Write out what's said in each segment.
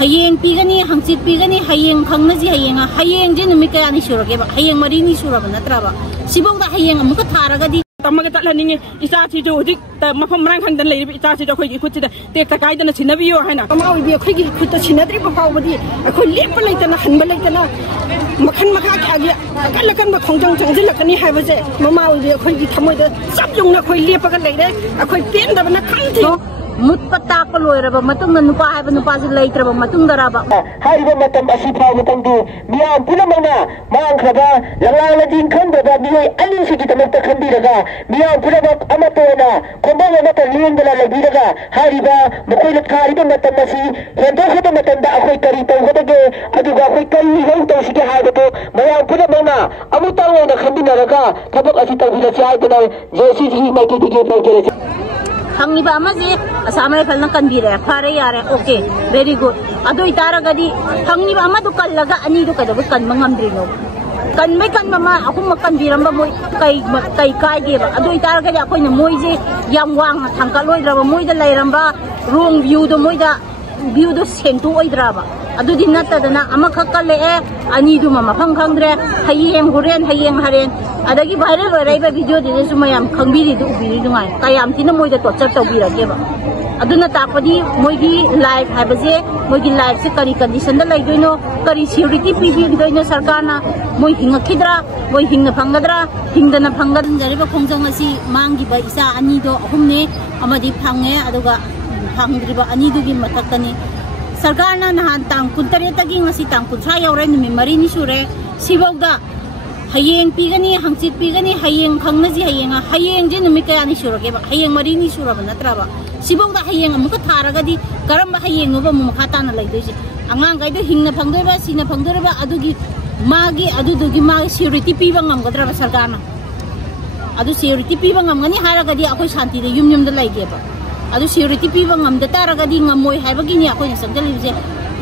हयेंग पीगनी हंगचित पीगनी हयेंग खंगनजी हयेंग जे नुमित कयानि सुरगेबा हयेंग मरीनी सुरब नत्रबा सिबौदा हयेंग अमुक थारगदी तमगा चलनिंगे इचाची जो हुजिक मफम रांग खंगदन लेरिब इचाची जो खोगी खुचिदा तेक तकाइदना छिनबियो हायना तमाउ बि खोगी खुत छिनद्रि बफावबदी अखो लेप लेतना हनब लेतना मखन मखा खागे अकल कन खोंजंग चंगजिलकनी हायबजे ममाउ बि खोगी थमोइदा सब जोंना खोइ लेपगा लेरे अखोइ पेंदबना खंथि मुत्पत्ता को लोयरबा मतुंग नुपा हायबा नुपाजि लेत्रबा मतुंग दराबा हाइबा मतम असि फाव तंदु मियाम पुनमना मांखबा लंगाला दिन खंदबा मिय अली सिगि तमत खंदिरगा मियाम पुनम अमतोना कोंबा मत लिंदला लबिरगा हारिबा मकोइ लखारिबा मतम असि हेंदो खत मतंदा अखोइ करि तौगदगे अदुगा अखोइ करि हौ तौसिगे हायबतो मयाम पुनमना अमुतावना खंदिनरगा थबक असि तौबिला चाइदना जेसीजी माइकेटिगे माइकेरे हंगनिबा अमजे असम राइफल न कनबिरे फारे यारे ओके वेरी गुड अदो इतारगदी हंगनिबा अमदु कल्लगा अनि दु कदब कनम ngamdrino कनमे कनमा अहुम कनबिरंबा मोय कई काइदेबा अदो इतारगदी अखोइना मोयजे याम वांग थांकलोइद्राबा मोयदा लैरंबा रोंग व्यू दो मोयदा व्यू दो सेंटू ओइद्राबा अदुदि नत्तदना अमखक कल्ले अनि दु मफम खंगद्रे हयेंग हुरेन हयेंग हरेन अदगी वायरल ओइराइबा वीडियो दिसु मयाम खंगबिरि दु उबिरि दुंगाय कयाम तिना मोयदा टॉर्चर तौबिरगेबा अदुना तापदी मोयगी लाइफ हाबजे मोयगी लाइफ से करी कंडीशन दा लैदोइनो करी सिक्योरिटी पीबिदोइनो सरकारना मोय हिंगखिद्रा मोय हिंगना फंगद्रा हिंगदना फंगदन जरिबा खोंजंग असि मांगिबा इसा अनि दो अहुमने अमदि फंगे अदुगा फंगद्रिबा अनि दुगी मतक्तनी सरकारना नहान तांग 19 तगी ngasi तांग 19 यावरे नुमि मरिनि सुरे सिबौदा हयेंग पीगनी हंगचित पीगनी हयेंग खंगनजी हयेंग जे नुमि कयानि सुरगेबा हयेंग मरिनि सुरब नत्रबा सिबौदा हयेंग अमुक थारगदी करम हयेंग नुबा मुखा ताना लैदोइसे अंगांग गाइदो हिंगना फंगदोबा सिना फंगदोबा अदुगी मागी अदुदुगी मागी सिक्योरिटी पीबा ngamगद्राबा सरकारना अदु सिक्योरिटी पीबा ngamगनी हारगदी अखोइ शांति दे युम युमदा लैगेबा अदु सिक्योरिटी पीबा ngamदा तारगदी ngamoi हाइबगिनि अखोइ संगलिबजे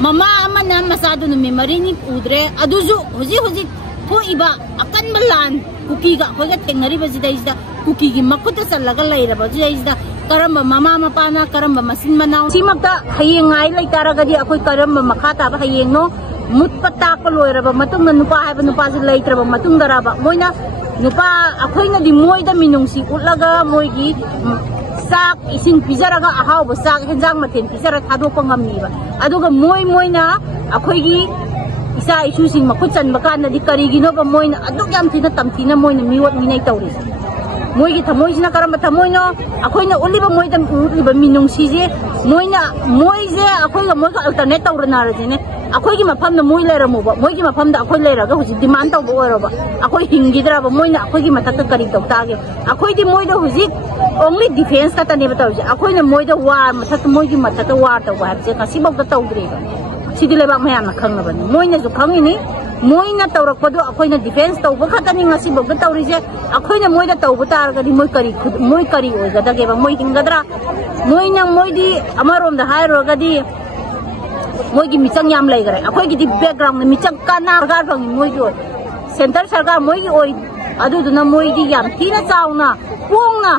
ममा अमना मसादु नुमि मरिनि उद्रे अदुजु हुजि हुजि थोइबा अकनबा लान कुकीगा अखोइगा थेंगनरिबा जिदैजदा कुकीगी मखुत चलगा लैरबा जिदैजदा करम ममा मपाना करम मसिन मनाव सिमक्ता हयेंग आइ लैतारगदी अखोइ करम मखा ताबा हयेंगनो मुत्पत्ता को लोयरबा मतुंग नुपा हाइबा नुपाजि लैत्रबा मतुंग दराबा मोइना नुपा अखोइना दि मोइदा मिनुंगसी उलगा मोइगी साक इसिंग पिजरगा अहाव साक हेंजांग मथेन पिजरा थादोक ngamniba aduga moina अखोइगी इसा इशुसिंग मखुत चनबा कानदि करिगिनो बा मोइना अदुक याम थिना तमथिना मोइना मिवत मिनै तौरि मोइगी थमोइसिना करम थमोइनो अखोइना उलिबा मोइदम उलिबा मिनुंगसीजे मोइजे अखोइगा मोइगा अल्टरनेट तौरनारजिने अखोइगी मफमना मोइ लेरमुबा मोइगी मफमदा अखोइ लेरगा हुजि डिमांड तौबो ओरबा अखोइ हिंगिद्राबा मोइना अखोइगी मथक्ता करि तौतागे अखोइदि मोइदा हुजि ओनली डिफेंस का तने बताउजे अखोइना मोइदा वार मथक्ता मोइगी मथक्ता वार तौबा हाबजे कसिबौदा तौद्रेबा सिदि लेबा मयामना खंगबनि मोइना जु खंगिनि मोइना तौरकपदो अखोइना डिफेंस तौबा खतनि ngasiबौदा तौरिजे अखोइना मोइदा तौबा तारगदि मोइ करि ओइगदगेबा मोइ हिंगद्रा मोइना मोइदि अमरोमदा हायरोगदि मोइगी मिचंग याम लैगरे अखोइगी दि बैकग्राउंड मिचंग काना सरकार फंगी मोइगी सेंटर सरकार मोइगी ओइ अदुदुना मोइगी याम थिना चाउना पोंगना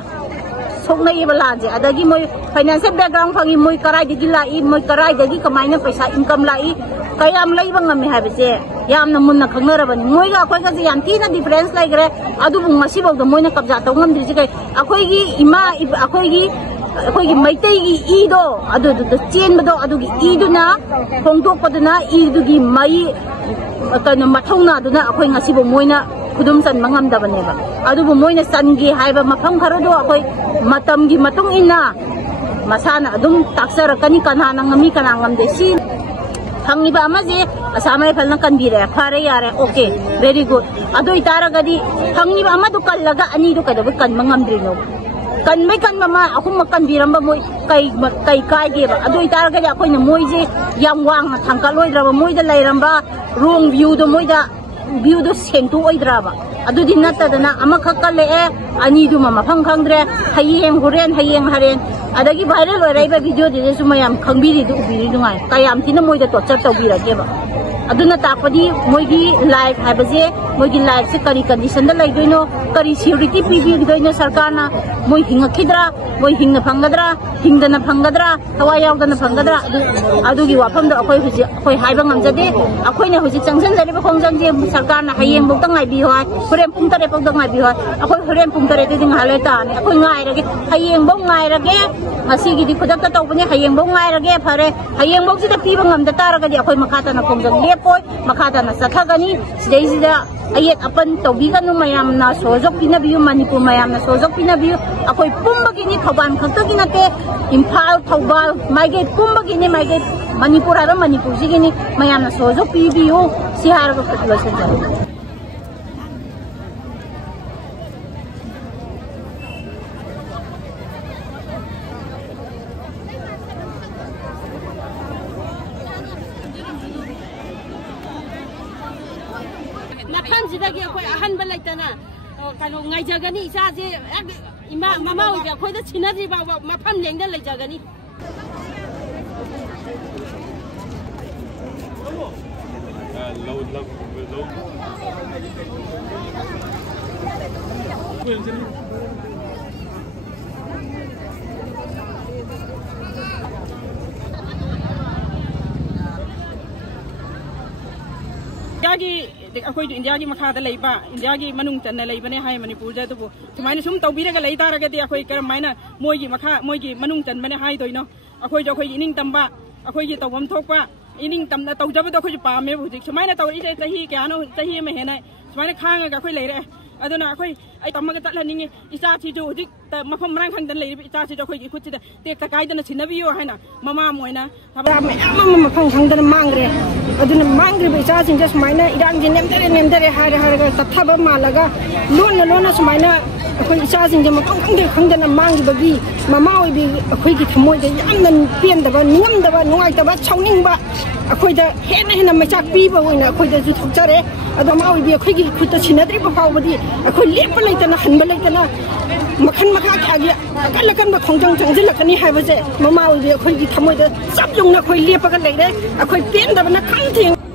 सोकनैबा लाजे अदगी मोइ फाइनेंशियल बैकग्राउंड फंगी मोइ कराइदगी लाई मोइ कराइदगी कमाइना पैसा इनकम लाई कयाम लैबा ngami हाबजे यामना मुन्ना खंगनरबनि मोइगा अखोइगा जे याम थिना डिफरेंस लैगरे अदुबु ngasiबौदा मोइना कब्जा तौ ngamद्रिजे कै अखोइगी इमा अखोइगी मैतैगी ईदो अदुदु चेनबदो अदुगी ईदुना फोंथोकपदुना ईदुगी मई कनो मथौनादुना अखोइ ngasiबो मोइना खुदुम सन मंगमदबनेबा अदुबु मोइना सनगी हाइबा मफम खरदो अखोइ मतमगी मतुंग इना मसाना अदुम ताक्सरकनी कनाना ngami kana ngamde si hangniba amaje asam rifle न कनबिरे फारे यारे ओके वेरी गुड अदो इतारगदी हंगनिबा अमदु कल्लगा अनि दु कदब कनम ngamdrino कनमे कनमा अहुम कनबिरंबा मोय कई काइदेबा अदो इतारगदी अखोइना मोयजे याम वांग थांकलोइद्राबा मोयदा लैरंबा रोंग व्यू दो मोयदा व्यू दो सेंटू ओइद्राबा अदुदि नत्तदना अमखक कल्ले अनि दु मफम खंगद्रे हयेंग हुरेन हयेंग हरेन अदगी वायरल ओइराइबा वीडियो दिसु मयाम खंगबिरि दु उबिरि दुंगाय कयाम थिना मोयदा टॉर्चर तौबिरगेबा अदुना ताकपदी मोइगी लाइफ हाबजे मोइगी लाइफ से करी कंडीशन द लैदोइनो करी सिक्योरिटी पीबीदोइनो सरकारना मोइ हिंगखिद्रा मोइ हिंगना फंगद्रा हिंगदना फंगद्रा हवाई यावदना फंगद्रा अदुगी वाफमदो अखोइ हुजि अखोइ हाइबा ngamjade अखोइने हुजि चंगजन जरिबा खोंजंजे सरकारना हयेंग बौता ngaibi होय होरेन पुंग तरे बौता ngaibi होय अखोइ होरेन पुंग तरे दिंग हाले ताने अखोइ ngairage हयेंग बौ ngairage ngasiगी di खुदक तौबने हयेंग बौ ngairage फरे हयेंग बौ सिदा पीबा ngamda तारगदि अखोइ मखातना खोंजंग लेपोय मखातना सथगनी सिदैसिदा अयेत अपन तौबिगनु मयामना सोजोक पिनबियु मणिपुर मयामना सोजोक पिनबियु अखोइ पुंबगिनि थौबान खक्तगि नते इम्फाल थौबाल माइगे पुंबगिनि माइगे मणिपुर आरो मणिपुर जिगिनि मयामना सोजोक पिबियु सिहारगो फटलोसन जाय अहन बलैतना कनो ngaijagani isaje ima mama oja khoida chinari ba mafam lengda leijagani India की मखाद लेबा इंडिया की मनुंग चन्ना लेबने हाय मणिपुर जे तो सुमाइने सुम तौबिरगा लेइ तारगदि अखोइ करमाइना मोइगी मखा मोइगी मनुंग चन्बने हाय दोइनो अखोइ जो अखोइ इनिंग तंबा अखोइगी तौबम थोकपा इनिंग तमना तौजबदो अखोइ पामे हुजिक सुमाइना तौरि जे चही क्यानो चही मे हेना सुमाइना खांगा अखोइ लेरे अदुना अखोइ आई तमगा तलनिंगे इचा छिजो हुजिक मफम मरांग खांगदन लेरि इचा छिजो अखोइगी खुचिदा ते तकाइदना छिनबियो हायना ममा मोइना मफम खांगदन मांगरे अदुना मांगरे इचा सिंजा सुमाइना इरांग जे नेमदरे हारे तथाबा मालगा लोना सुमाइना अखोइ इचा सिंजा मफम खांगदना मांगिबगी ममा ओइबी अखोइगी थमोइदे यामना पेंदबा निंगमदबा नुंगाइतबा छौनिंगबा अखोइदा हेना मचाक पीबा ओइना अखोइदा जु थोकजरे अदो मा ओइबी अखोइगी खुत्ता छिनद्रिबा फावबदी अखोइ लेपा लेतना हनबा लेतना मखन मखा क्यागी अकल अकन खोंजंग चंगजिलकनी हाइबजे ममा ओइबी अखोइगी थमोइदा सब युंगना अखोइ लेपगा लेरे अखोइ पेंदबना खंथिंग